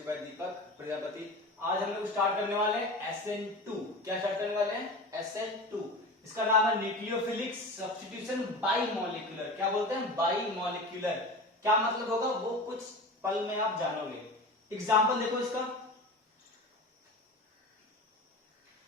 Chemistry bye दीपक प्रजापति। आज हम लोग स्टार्ट करने वाले हैं SN2। क्या स्टार्ट करने वाले हैं? SN2। इसका नाम है न्यूक्लियोफिलिक सब्स्टिट्यूशन बाई मॉलिक्यूलर। क्या बोलते हैं? By molecular. क्या मतलब होगा वो कुछ पल में आप जानोगे। एग्जाम्पल देखो इसका,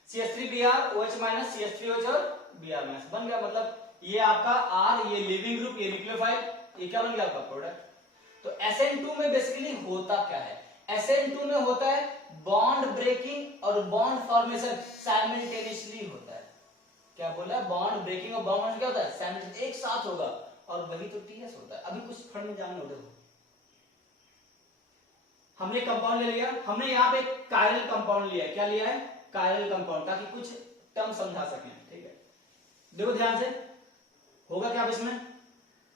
CH3Br OH माइनस CH3OH और Br माइनस बन गया। मतलब ये आपका R, ये लिविंग ग्रुप, ये न्यूक्लियोफाइल, ये क्या बन गया आपका प्रोडक्ट। तो SN2 में बेसिकली होता क्या है? SN2 में होता है बॉन्ड ब्रेकिंग और बॉन्ड फॉर्मेशन साइमल्टेनियसली होता है। क्या बोला? बॉन्ड ब्रेकिंग और बॉन्ड फॉर्मेशन क्या होता है? साइमल्टेनियसली एक साथ होगा, और वही तो TS होता है। अभी कुछ फंड में जानना होगा। हमने कंपाउंड ले लिया, हमने यहाँ पे कायरल कंपाउंड लिया है। क्या लिया है? कायरल कंपाउंड, ताकि कुछ टर्म समझा सकें। ठीक है, देखो ध्यान से, होगा क्या इसमें?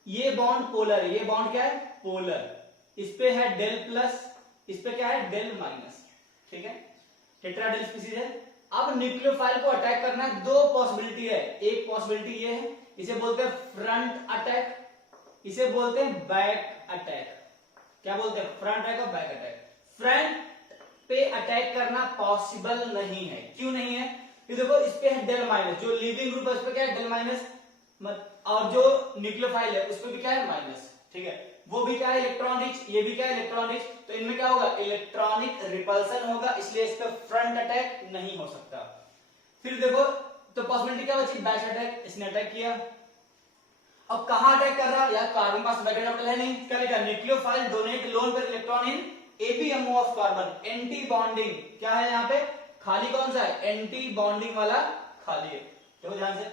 ये बॉन्ड पोलर है, ये बॉन्ड क्या है? पोलर। इस पे है डेल प्लस, इस पे क्या है? Del minus. ठीक है, टेट्राडेल स्पीसीज है। अब न्यूक्लियोफाइल को अटैक करना है, दो पॉसिबिलिटी है। एक पॉसिबिलिटी ये है, इसे बोलते हैं फ्रंट अटैक, इसे बोलते हैं बैक अटैक। क्या बोलते हैं? फ्रंट अटैक और बैक अटैक। फ्रंट पे अटैक करना पॉसिबल नहीं है। क्यों नहीं है? ये देखो, इस पे है डेल माइनस, जो लिविंग ग्रुप है उस पे क्या है? डेल माइनस, और जो न्यूक्लियोफाइल है उस पे भी क्या है? माइनस। ठीक है, वो भी क्या है? इलेक्ट्रॉन रिच, ये भी क्या है? Electron rich. तो इनमें क्या होगा? इलेक्ट्रॉनिक रिपल्सन होगा, इसलिए इस पे फ्रंट अटैक नहीं हो सकता। फिर देखो, तो पॉसिबिलिटी क्या बची? Back attack. इसने अटैक किया, अब कहां अटैक कर रहा है? यार कार्बन पास बैकएंड ऑर्बिटल है नहीं। क्या लिखा? न्यूक्लियोफाइल डोनेट लोन पर electron in ABMO of carbon. Anti bonding क्या है यहाँ पे? खाली कौन सा है? एंटी बॉन्डिंग वाला खाली है। देखो ध्यान से,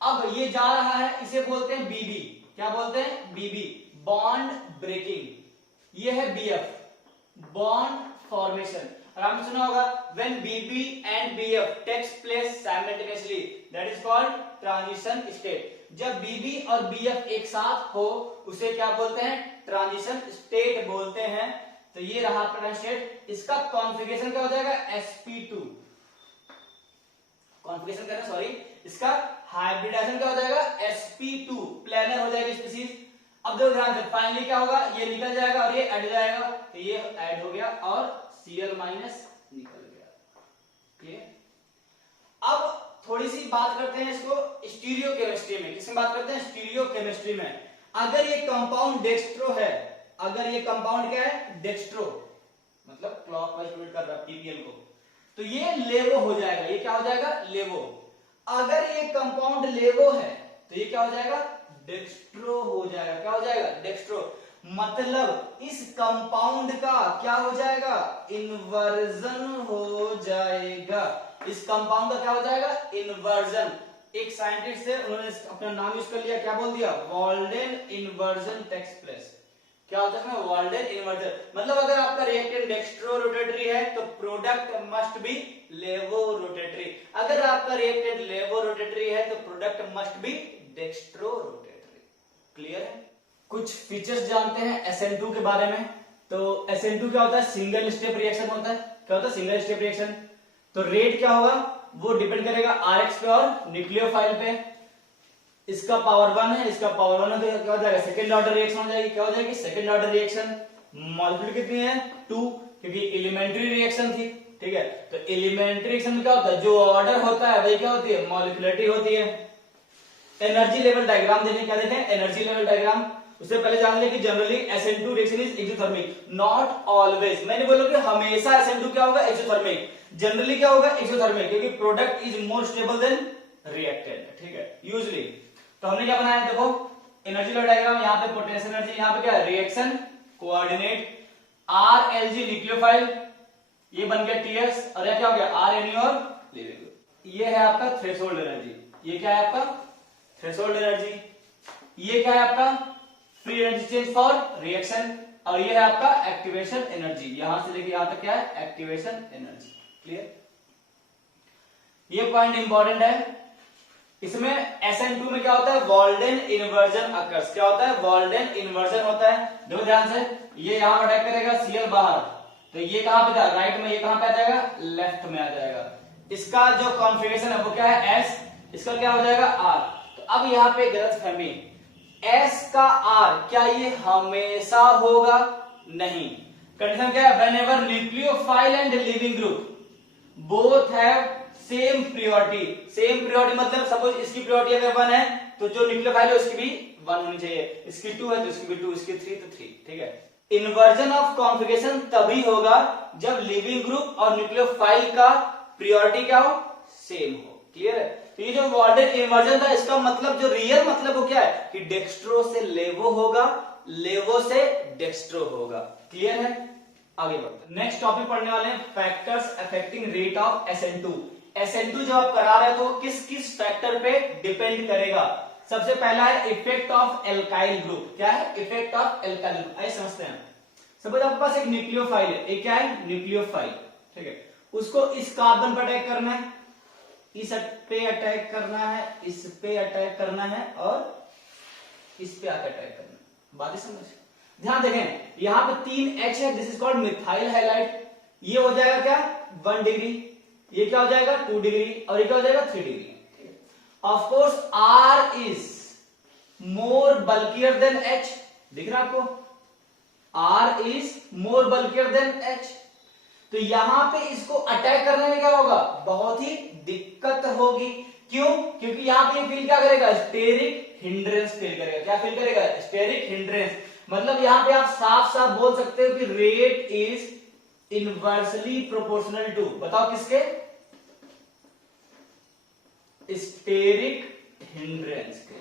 अब ये जा रहा है, इसे बोलते हैं BB। क्या बोलते हैं? BB, bond breaking. ये है BF, बॉन्ड फॉर्मेशन। और आपने सुना होगा, when BB and BF takes place simultaneously, that is called transition state। जब BB और BF एक साथ हो उसे क्या बोलते हैं? ट्रांजिशन स्टेट बोलते हैं। तो ये रहा ट्रांजिशन स्टेट। इसका कॉन्फ़िगरेशन क्या हो जाएगा? sp2। कॉन्फ़िगरेशन करना, सॉरी, इसका हाइब्रिडाइजेशन क्या हो जाएगा? sp2, प्लेनर हो जाएगी स्पीसीज। अब देखो ध्यान से, फाइनली क्या होगा? ये निकल जाएगा और ये ऐड हो जाएगा। तो ये ऐड हो गया और Cl माइनस निकल गया। ये अब थोड़ी सी बात करते हैं इसको स्टीरियो केमिस्ट्री में। किसमें बात करते हैं? स्टीरियो केमिस्ट्री में। अगर ये कंपाउंड डेक्स्ट्रो है, अगर ये कंपाउंड क्या है? डेक्स्ट्रो, मतलब क्लॉकवाइज रोटेट कर रहा है PPL को, तो ये लेवो हो जाएगा। ये क्या हो जाएगा? लेवो। अगर ये कंपाउंड लेवो है तो ये क्या हो जाएगा? डेक्स्ट्रो हो जाएगा। क्या हो जाएगा? डेक्स्ट्रो। मतलब इस कंपाउंड का क्या हो जाएगा? इन्वर्जन हो जाएगा। इस कंपाउंड का क्या हो जाएगा? इन्वर्जन। एक साइंटिस्ट है, उन्होंने अपना नाम यूज कर लिया, क्या बोल दिया? Walden inversion takes place. क्या होता है? Walden inversion. मतलब अगर आपका रिएक्टेंट डेक्स्ट्रो रोटेटरी है तो product must be levo rotatory. अगर आपका रिएक्टेंट लेवो रोटेटरी है तो product must be dextro rotatory. Clear है? कुछ फीचर्स जानते हैं SN2 के बारे में। तो SN2 क्या होता है? सिंगल स्टेप रिएक्शन होता है। क्या होता है? Single step reaction. तो रेट क्या होगा? वो डिपेंड करेगा RH पे और न्यूक्लियोफाइल पे। इसका पावर 1 है, इसका पावर 1 है, तो क्या हो जाएगा? सेकंड ऑर्डर रिएक्शन हो जाएगी। क्या हो जाएगी? Second order reaction. मॉलिक्यूल कितनी है? 2, क्योंकि एलिमेंट्री रिएक्शन थी। ठीक है, तो एलिमेंट्री रिएक्शन में क्या होता है? जो ऑर्डर होता है वही क्या होती है? मॉलिक्यूलरिटी होती है। एनर्जी लेवल डायग्राम देखें। क्या देखें? Energy level diagram. उससे पहले जान लें कि generally SN2 reaction is exothermic, not always. मैंने बोला कि हमेशा SN2 क्या होगा? एक्सोथर्मिक। जनरली क्या होगा? एक्सोथर्मिक, क्योंकि product is more stable then reactant. ठीक है, यूजुअली। तो हमने क्या बनाया? देखो एनर्जी लेवल डायग्राम। यहाँ पे पोटेंशियल एनर्जी, यहाँ पे क्या है? Reaction coordinate. RLG न्यूक्लियोफाइल, ये बन गया TS, और ये क्या हो गया? RNA और लिविंग। ये है आपका थ्रेशोल्ड एनर्जी। ये क्या है आपका? Threshold energy. ये क्या है आपका? Free energy change for reaction. और ये है आपका एक्टिवेशन एनर्जी। यहां से लेके यहां तक क्या है? Activation energy. क्लियर? ये पॉइंट इंपॉर्टेंट है। इसमें SN2 में क्या होता है? Walden inversion occurs. क्या होता है? वॉल्डेन इन्वर्जन होता है। देखो ध्यान से, ये यहां अटैक करेगा, Cl बाहर, तो ये कहां पे था? राइट में। ये कहां पे आ जाएगा? लेफ्ट में आ जाएगा। इसका जो कॉन्फ़िगरेशन है वो क्या है? S, इसका क्या हो जाएगा? R। तो अब यहाँ पे गलतफहमी, S का R क्या ये हमेशा होगा? नहीं। कंडीशन क्या है, whenever nucleophile and leaving group both have same priority. Same priority मतलब सपोज इसकी प्रियोरिटी अगर 1 है तो जो न्यूक्लियोफाइल है उसकी भी 1 होनी चाहिए, इसकी 2 है तो इसकी भी 2, इसकी 3 तो 3, ठीक है। इन्वर्जन ऑफ कॉन्फिगरेशन तभी होगा जब लिविंग ग्रुप और न्यूक्लियोफाइल का प्रियोरिटी क्या हो, सेम हो। क्लियर है। तो ये जो वर्डेड इन्वर्जन था इसका मतलब जो रियल मतलब वो क्या है कि डेक्स्ट्रो से लेवो होगा, लेवो से डेक्स्ट्रो होगा। क्लियर है। आगे बढ़ते हैं, नेक्स्ट टॉपिक पढ़ने वाले हैं factors affecting rate of SN2। SN2 जब आप करा रहे हो तो किस किस फैक्टर पे डिपेंड करेगा। सबसे पहला है इफेक्ट ऑफ एल्काइल ग्रुप। क्या है, इफेक्ट ऑफ एल्काइल ग्रुप। आइए समझते हैं। सपोज आपके पास एक न्यूक्लियोफाइल है, एक क्या है, न्यूक्लियोफाइल, ठीक है। उसको इस कार्बन पर अटैक करना है, इस पे अटैक करना है, इस पे अटैक करना है और इस पे आकर अटैक करना है। बातें समझ, ध्यान देखें, यहां पे 3 H है, this is called methyl halide. ये हो जाएगा क्या 1 डिग्री, ये क्या हो जाएगा 2 डिग्री और ये क्या हो जाएगा 3 degree. Of course R is more bulkier than H, दिख रहा है आपको, R is more bulkier than H। तो यहां पे इसको अटैक करने में क्या होगा, बहुत ही दिक्कत होगी। क्यों, क्योंकि यहां पे फील क्या करेगा, स्टेरिक हिंड्रेंस फील करेगा। क्या फील करेगा, स्टेरिक हिंड्रेंस। मतलब यहां पे आप साफ साफ बोल सकते हो कि rate is inversely proportional to, बताओ किसके, स्टेरिक हिंड्रेंस के।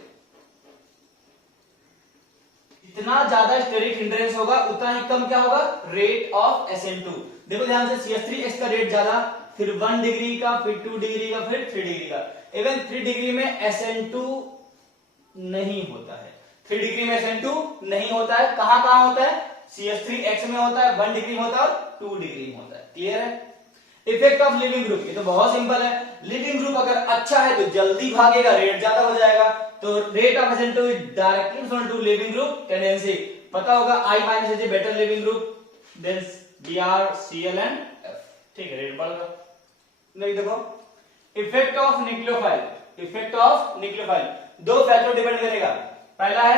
जितना ज्यादा स्टेरिक हिंड्रेंस होगा उतना ही कम क्या होगा, रेट ऑफ SN2। देखो ध्यान से, CH3H का रेट ज्यादा, फिर 1 डिग्री का, फिर 2 डिग्री का, फिर 3 डिग्री का। इवन 3 डिग्री में SN2 नहीं होता है, 3 डिग्री में SN2 नहीं होता है। कहां कहां होता है, CH3X में होता है, 1 डिग्री में होता है और 2 डिग्री में होता है। क्लियर है। इफेक्ट ऑफ लिविंग ग्रुप, ये तो बहुत सिंपल है। लिविंग ग्रुप अगर अच्छा है तो जल्दी भागेगा, रेट ज्यादा हो जाएगा। तो rate of SN2 is directly proportional to leaving group tendency. पता होगा I- is better leaving group than Br, Cl and F, ठीक है, रेट बढ़ेगा। नहीं देखो, effect of nucleophile, effect of nucleophile दो फैक्टर डिपेंड करेगा। पहला है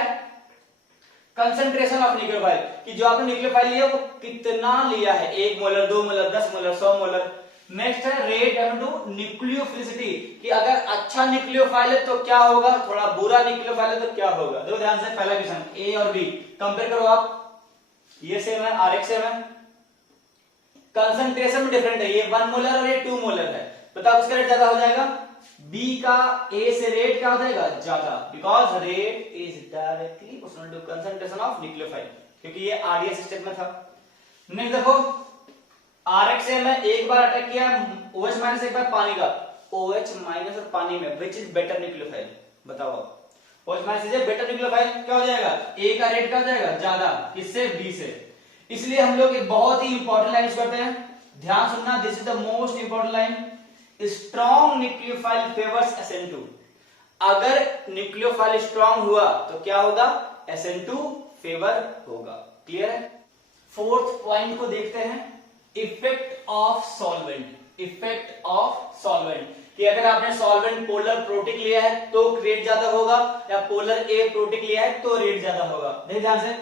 कंसंट्रेशन ऑफ न्यूक्लियोफाइल, कि जो आपने न्यूक्लियोफाइल लिया वो कितना लिया है, 1 molar, 2 molar, 10 molar, 100 molar. Next है रेट टू न्यूक्लियोफिलिसिटी, कि अगर अच्छा न्यूक्लियोफाइल है तो क्या होगा, थोड़ा बुरा न्यूक्लियोफाइल है तो क्या होगा। देखो ध्यान से, पहला क्वेश्चन A और B कंपेयर करो आप, ये सेम है, RX सेम है, कंसंट्रेशन में डिफरेंट है, ये 1 मोलर और ये 2 मोलर है। बताओ किसका रेट ज्यादा हो जाएगा, B का A से रेट क्या हो जाएगा ज्यादा, because rate is directly proportional to concentration of nucleophile, क्योंकि ये RDS स्टेप में था। नेक्स्ट देखो, RX सेम है, एक बार अटैक किया OH माइनस, एक बार पानी का, OH माइनस और पानी में विच इज बेटर न्यूक्लियोफाइल, बताओ। OH minus is better nucleophile, क्या हो जाएगा, A का रेट क्या हो जाएगा ज्यादा, किससे, B से। इसलिए हम लोग एक बहुत ही इंपॉर्टेंट लाइन यूज करते हैं, ध्यान सुनना, this is the most important line, strong nucleophile favours SN2। अगर न्यूक्लियोफाइल स्ट्रॉन्ग हुआ तो क्या होगा, SN2 फेवर होगा। क्लियर है। फोर्थ पॉइंट को देखते हैं, effect of solvent, effect of solvent, कि अगर आपने सॉल्वेंट पोलर प्रोटिक लिया है तो रेट ज्यादा होगा, या पोलर ए प्रोटिक लिया है तो रेट ज्यादा होगा। देखिए ध्यान से,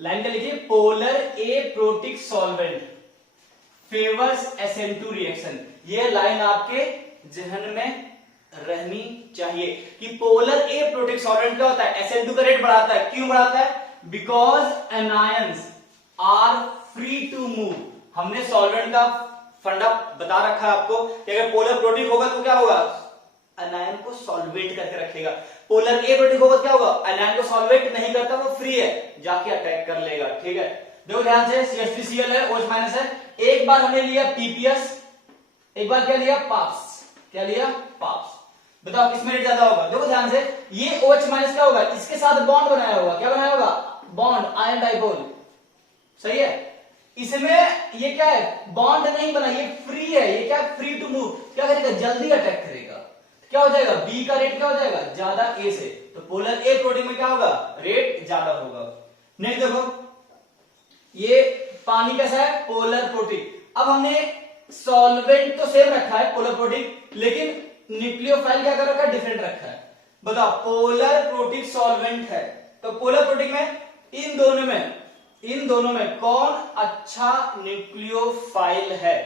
लाइन का लिखिए, polar aprotic solvent favours SN2 reaction. ये लाइन आपके जहन में रहनी चाहिए कि पोलर ए प्रोटिक सॉल्वेंट क्या होता है, SN2 का रेट बढ़ाता है। क्यों बढ़ाता है, because anions are free to move. हमने सॉल्वेंट का फंडा बता रखा है आपको कि अगर पोलर प्रोटिक होगा तो क्या होगा, एनायन को सॉल्वेट करके रखेगा। पोलर ए प्रोटिक होगा तो क्या होगा, एनायन को सॉल्वेट नहीं करता, वो फ्री है, जाके अटैक कर लेगा। ठीक है, देखो ध्यान से, CH3Cl है, OH माइनस है, एक बार हमने लिया PPS, एक बार क्या लिया, पाप्स, क्या लिया, पाप्स। बताओ किसमें रेट ज्यादा होगा। देखो ध्यान से, ये OH माइनस क्या होगा, इसके साथ बॉन्ड बनाया होगा, क्या बनाया होगा, बॉन्ड, आयन डाइपोल, सही है। इसमें ये क्या है, बॉन्ड नहीं बना, ये फ्री है, ये क्या, फ्री टू मूव, क्या करेगा, जल्दी अटैक करेगा। क्या हो जाएगा, बी का रेट क्या हो जाएगा ज्यादा ए से, तो पोलर ए प्रोटीन में क्या होगा, रेट ज्यादा होगा। नेक्स्ट देखो, ये पानी कैसा है, पोलर प्रोटीन। अब हमने सॉल्वेंट तो सेम रखा है पोलर प्रोटीन, लेकिन न्यूक्लियोफाइल क्या कर रखा है, डिफरेंट रखा है। बताओ, पोलर प्रोटीन सॉल्वेंट है, तो पोलर प्रोटीन में इन दोनों में इन दोनों में कौन अच्छा न्यूक्लियोफाइल है?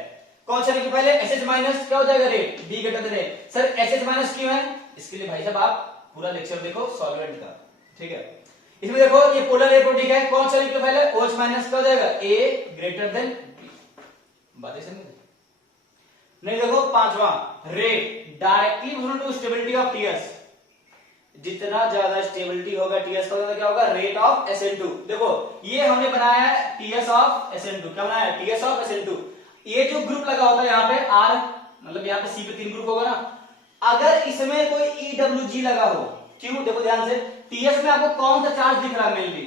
कौन सा न्यूक्लियोफाइल है? एसएच माइनस क्या हो जाएगा rate be greater than A. Sir SH minus क्यों है? इसके लिए भाई साहब आप पूरा लेक्चर देखो सॉल्वेंट का, ठीक है। इसमें देखो ये पोलर ए प्रोटीन है, कौन सा न्यूक्लियोफाइल है? OH माइनस क्या हो जाएगा? A greater than B. बातें समझ नहीं? देखो पांचवा rate directly proportional to stability of TS. जितना ज्यादा स्टेबिलिटी होगा टीएस का क्या होगा? Rate of SN2। देखो ये हमने बनाया है टीएस ऑफ SN2। क्या बनाया है? TS of SN2। ये जो ग्रुप लगा होता है यहाँ पे R, मतलब यहाँ पे C पे 3 ग्रुप होगा ना, अगर इसमें कोई EWG लगा हो, क्यों? देखो ध्यान से, टीएस में आपको कौन सा चार्ज दिख रहा है? मेनली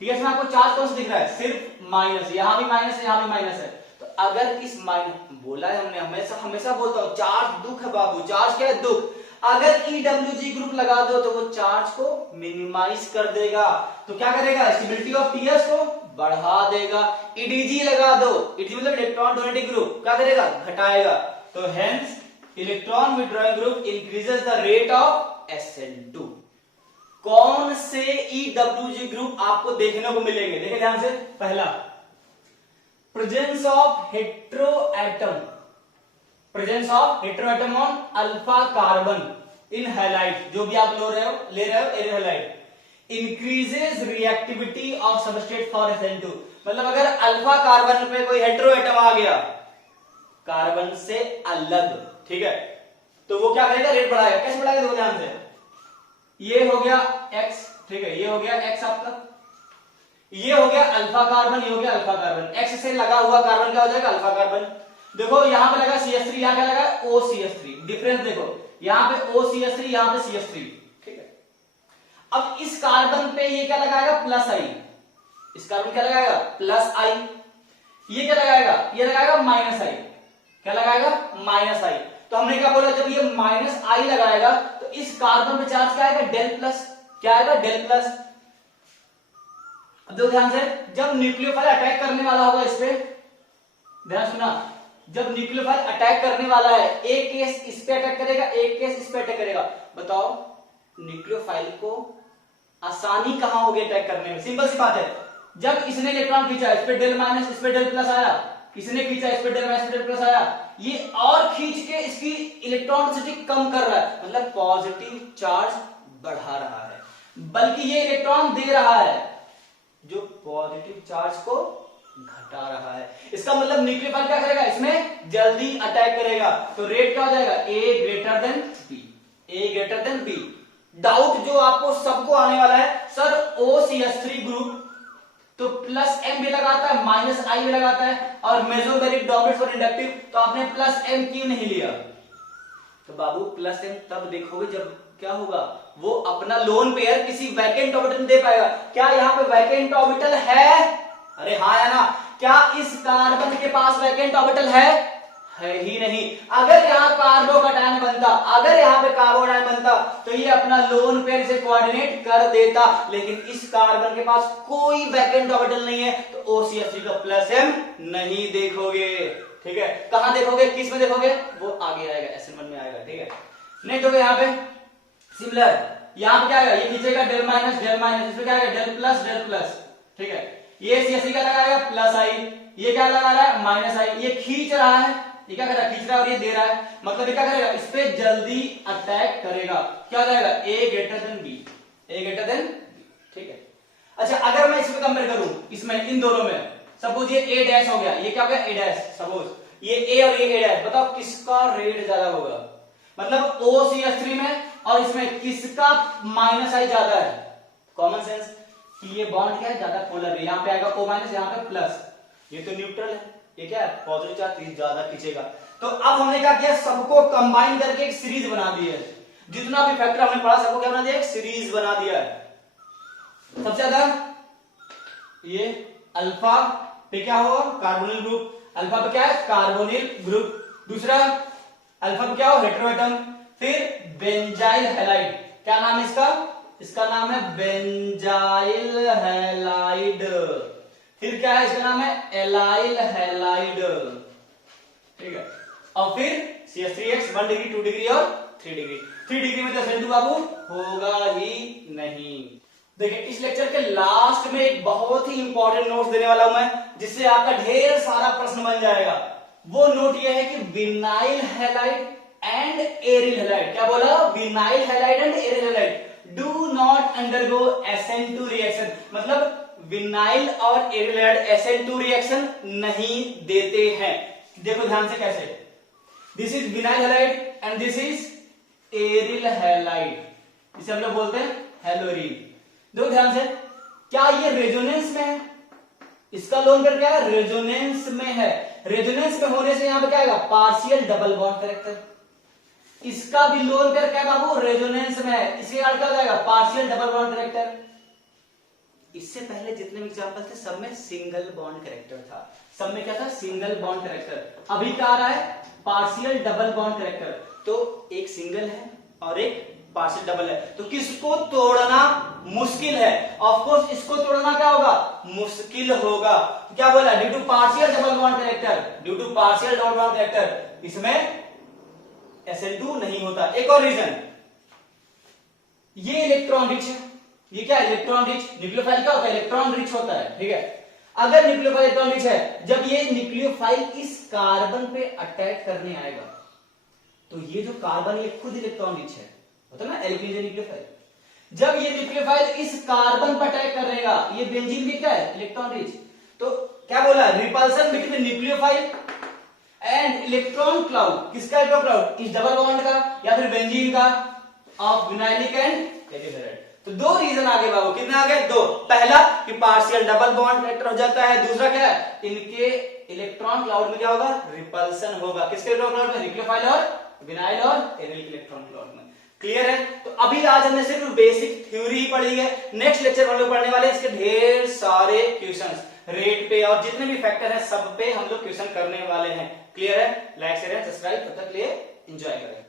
टीएस में आपको चार्ज कौन सा दिख रहा है? सिर्फ माइनस। यहां भी माइनस है, यहां भी माइनस है। तो अगर इस माइनस, बोला है हमने, हमेशा बोलता हूं, चार्ज दुख है बाबू, चार्ज क्या है? दुख। अगर EWG ग्रुप लगा दो तो वो चार्ज को मिनिमाइज कर देगा। तो क्या करेगा? स्टेबिलिटी ऑफ टीएस को बढ़ा देगा। EDG लगा दो, EDG मतलब इलेक्ट्रॉन डोनेटिंग ग्रुप, क्या करेगा? घटाएगा। तो hence electron withdrawing group increases the rate of SN2। कौन से EWG ग्रुप आपको देखने को मिलेंगे? देखिए ध्यान से, पहला presence of heteroatom, presence of heteroatom on alpha carbon in halide, जो भी आप ले रहे हो aryl halide, increases reactivity of substrate for SN2। मतलब अगर अल्फा कार्बन पे कोई हेटेरोएटम आ गया कार्बन से अलग, ठीक है, तो वो क्या करेगा? रेट बढ़ाएगा। कैसे बढ़ाएगा? देखो ध्यान से, ये हो गया X, ठीक है, ये हो गया X आपका, ये हो गया अल्फा कार्बन, ये हो गया अल्फा कार्बन। X से लगा हुआ कार्बन क्या हो जाएगा? Alpha carbon. देखो यहां पे लगा CH3, यहां क्या लगा? OCH3। डिफरेंस देखो, यहां पे OCH3, यहां पे CH3, ठीक है। अब इस कार्बन पे ये क्या लगाएगा? प्लस आई। इस कार्बन क्या लगाएगा? प्लस आई। ये क्या लगाएगा? ये लगाएगा माइनस आई। क्या लगाएगा? माइनस आई। तो हमने क्या बोला? जब ये माइनस आई लगाएगा तो इस कार्बन पे चार्ज क्या आएगा? Del plus. क्या आएगा? Del plus. अब देखो ध्यान से, जब न्यूक्लियोफाइल अटैक करने वाला होगा इस पे, ध्यान सुना, जब न्यूक्लियोफाइल अटैक करने वाला है, एक केस इस पे अटैक करेगा, एक केस इस पे अटैक करेगा। बताओ न्यूक्लियोफाइल को आसानी कहां होगी अटैक करने में? सिंपल सी बात है, जब इसने इलेक्ट्रॉन खींचा, इस पे डेल माइनस, इस पे डेल प्लस आया, इसने खींचा, इस पे डेल माइनस, इस पे डेल प्लस आया, ये और खींच के इसकी इलेक्ट्रॉन डेंसिटी कम कर रहा है, मतलब पॉजिटिव चार्ज बढ़ा रहा है, बल्कि ये इलेक्ट्रॉन दे रहा है जो पॉजिटिव चार्ज को घटा रहा है। इसका मतलब न्यूक्लियोफाइल क्या करेगा? इसमें जल्दी अटैक करेगा। तो रेट क्या हो जाएगा? A greater than B, A greater than B. Doubt जो आपको सबको आने वाला है, सर OCH3 ग्रुप तो प्लस M भी लगाता है, माइनस आई भी लगाता है, और मेसोमेरिक डोमिनेंस और इंडक्टिव, तो आपने प्लस M क्यों नहीं लिया? तो बाबू प्लस M तब देखोगे जब क्या होगा? वो अपना लोन पेयर किसी वैकेंट ऑर्बिटल दे पाएगा। क्या यहाँ पे वैकेंट ऑर्बिटल है? अरे हाँ या ना? क्या इस कार्बन के पास वैकेंट ऑर्बिटल है ही नहीं। अगर यहाँ कार्बोकैटायन बनता, अगर यहाँ पे कार्बोकैटायन बनता, तो ये अपना लोन पेयर से कोऑर्डिनेट कर देता, लेकिन इस कार्बन के पास कोई वैकेंट ऑर्बिटल नहीं है, तो OCH3 का प्लस M नहीं देखोगे, ठीक है। कहां देखोगे? किस में देखोगे? वो आगे आएगा, SN1 में आएगा, ठीक है। नहीं तो यहाँ पे सिमिलर, यहाँ पे क्या आएगा? ये खींचेगा डेल माइनस, डेल माइनस, इसमें क्या आएगा? डेल प्लस, ठीक है। ये CH3 का लगाएगा प्लस आई, ये क्या लगा रहा है? माइनस आई। ये खींच रहा है, ये क्या कर रहा है? खींच रहा है, और ये दे रहा है, मतलब ये क्या करेगा? इस पे जल्दी अटैक करेगा। क्या हो जाएगा? A greater than B, A greater than B, ठीक है। अच्छा अगर मैं इसमें कंपेयर करूं, इसमें इन दोनों में, सपोज ये A डैश हो गया, ये क्या हो गया? A डैश, सपोज ये A और ये A डैश, बताओ किसका रेट ज्यादा होगा? मतलब OCH3 में और इसमें किसका माइनस आई ज्यादा है? कॉमन सेंस कि ये बॉन्ड क्या है? ज्यादा पोलर है, यहाँ पे आएगा O माइनस, यहाँ पे प्लस, ये तो न्यूट्रल है, ये क्या है? पॉजिटिव चार्ज ज्यादा खींचेगा। तो अब हमने क्या किया? सबको कंबाइन करके एक सीरीज बना दी है। जितना भी फैक्टर हमने पढ़ा सबको क्या बना दिया? एक सीरीज बना दिया है। सबसे ज्यादा ये अल्फा पे क्या होगा? Carbonyl group. अल्फा पे क्या है? Carbonyl group. दूसरा अल्फा पे क्या हो? हेटेरोएटम। फिर बेंजाइल हैलाइड, क्या नाम है इसका? इसका नाम है बेंजाइल हैलाइड। फिर क्या है? इसका नाम है एलाइल हैलाइड, ठीक है। और फिर CH3X 1 डिग्री, 2 डिग्री और 3 डिग्री। 3 डिग्री में तो SN2 बाबू होगा ही नहीं। देखिए इस लेक्चर के लास्ट में एक बहुत ही इंपॉर्टेंट नोट्स देने वाला हूं मैं, जिससे आपका ढेर सारा प्रश्न बन जाएगा। वो नोट ये है कि vinyl halide and aryl halide, क्या बोला, vinyl halide and aryl halide do not undergo SN2 reaction, मतलब विनाइल और एरिल हैलाइड SN2 रिएक्शन नहीं देते हैं। देखो ध्यान से कैसे, this is vinyl halide and this is aryl halide, इसे हम लोग बोलते हैं हेलोरीन। देखो ध्यान से, क्या ये रेजोनेंस में है, इसका लोन पेयर क्या है, रेजोनेंस में है। रेजोनेंस में होने से यहां पे क्या आएगा, पार्शियल डबल बॉन्ड कैरेक्टर। इसका भी लोन पेयर क्या बाबू, रेजोनेंस में है, इसके बाद क्या हो जाएगा, पार्शियल डबल बॉन्ड कैरेक्टर। इससे पहले जितने भी एग्जांपल थे सब में सिंगल बॉन्ड कैरेक्टर था, सब में क्या था, सिंगल बॉन्ड कैरेक्टर। अभी क्या आ रहा है, पार्शियल डबल बॉन्ड कैरेक्टर। तो एक सिंगल है और एक पार्शियल डबल है, तो किसको तोड़ना मुश्किल है, ऑफ कोर्स इसको तोड़ना क्या होगा, मुश्किल होगा। क्या बोला, due to partial double bond character, due to partial double bond character इसमें SN2 नहीं होता। एक और रीजन, ये इलेक्ट्रॉन रिच है, ये क्या है, इलेक्ट्रॉन रिच। न्यूक्लियोफाइल क्या होता है, इलेक्ट्रॉन रिच होता है, ठीक है। अगर न्यूक्लियोफाइल इलेक्ट्रॉन रिच है, जब ये न्यूक्लियोफाइल इस कार्बन पे अटैक करने आएगा, तो ये जो कार्बन ये खुद इलेक्ट्रॉन रिच है, होता है ना एल्किल न्यूक्लियोफाइल। जब ये न्यूक्लियोफाइल इस कार्बन पर अटैक करेगा, ये बेंजीन भी क्या है, इलेक्ट्रॉन रिच। तो क्या बोला, repulsion between nucleophile and electron cloud, किसका इलेक्ट्रॉन क्लाउड, इस डबल बॉन्ड का या फिर बेंजीन का, of vinylic and aryl halide. तो दो रीजन आगे बाबू, कितने आगे, दो। पहला कि पार्शियल डबल बॉन्ड कैरेक्टर हो जाता है, दूसरा क्या है, इनके इलेक्ट्रॉन क्लाउड में क्या होगा, रिपल्सन होगा। किसके इलेक्ट्रॉन क्लाउड में, न्यूक्लियोफाइल और विनाइल और एरिल के इलेक्ट्रॉन क्लाउड में। क्लियर है। तो अभी आज हमने सिर्फ बेसिक थ्योरी ही पढ़ी है, नेक्स्ट लेक्चर हम लोग पढ़ने वाले हैं इसके ढेर सारे क्वेश्चंस, रेट पे और जितने भी फैक्टर है सब पे हम लोग क्वेश्चन करने वाले हैं। क्लियर है, लाइक शेयर सब्सक्राइब, तब तक के लिए एंजॉय करें।